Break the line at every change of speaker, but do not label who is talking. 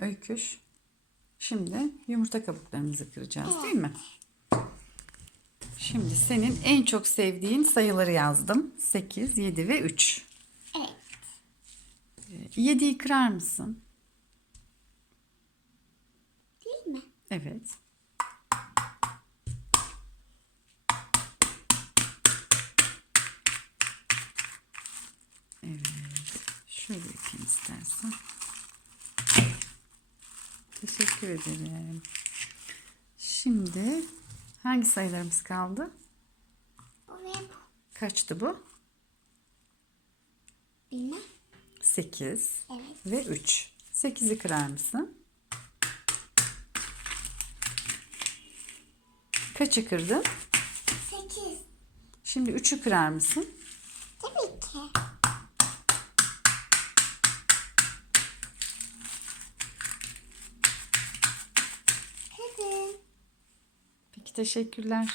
Öyküş. Şimdi yumurta kabuklarımızı kıracağız değil mi? Şimdi senin en çok sevdiğin sayıları yazdım. 8, 7 ve 3.
Evet.
7'yi kırar mısın?
Değil mi?
Evet. Evet. Şöyle yapayım istersen. Teşekkür ederim. Şimdi hangi sayılarımız kaldı? Kaçtı bu?
Bilmem.
8
Evet.
ve 3. 8'i kırar mısın? Kaçı kırdın?
Sekiz.
Şimdi 3'ü kırar mısın?
Tabii ki.
Teşekkürler.